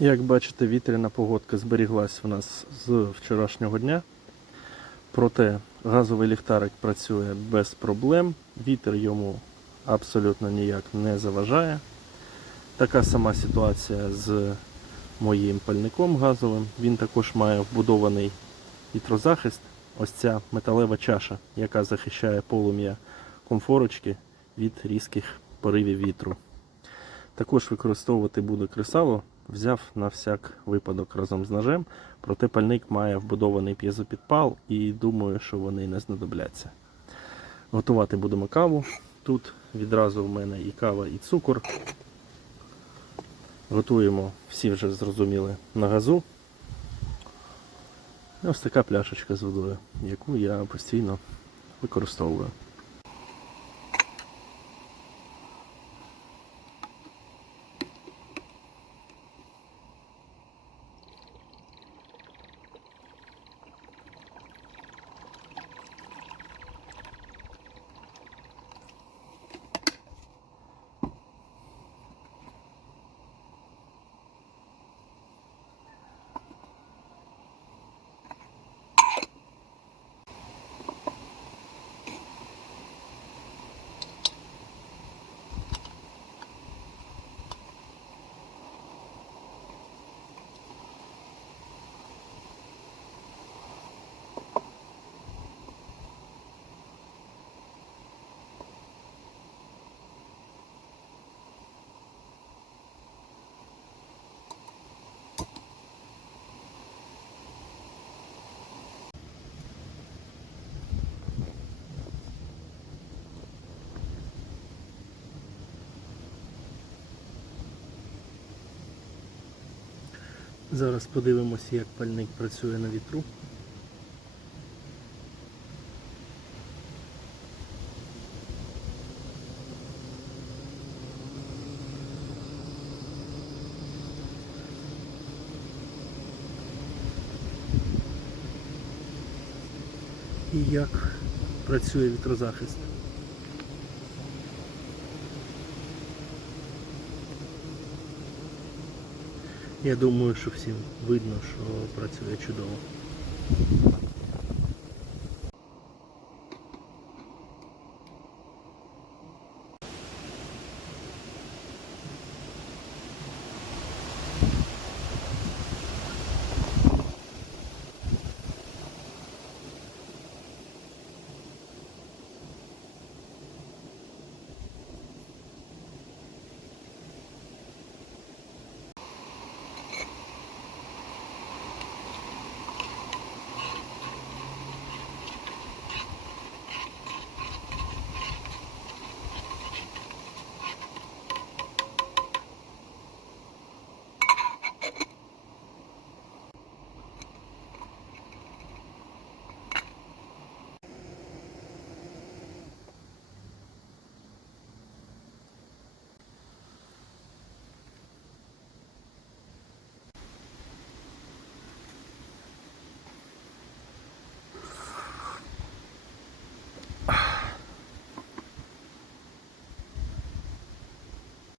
Як бачите, вітряна погодка зберіглась в нас з вчорашнього дня. Проте газовий ліхтарик працює без проблем, вітер йому абсолютно ніяк не заважає. Така сама ситуація з моїм пальником газовим. Він також має вбудований вітрозахист. Ось ця металева чаша, яка захищає полум'я комфорочки від різких поривів вітру. Також використовувати буду кресало, взяв на всяк випадок разом з ножем, проте пальник має вбудований п'єзопідпал і думаю, що вони не знадобляться. Готувати будемо каву. Тут відразу в мене і кава, і цукор. Готуємо, всі вже зрозуміли, на газу. І ось така пляшечка з водою, яку я постійно використовую. Зараз подивимося, як пальник працює на вітру. І як працює вітрозахист. Я думаю, що всім видно, що працює чудово.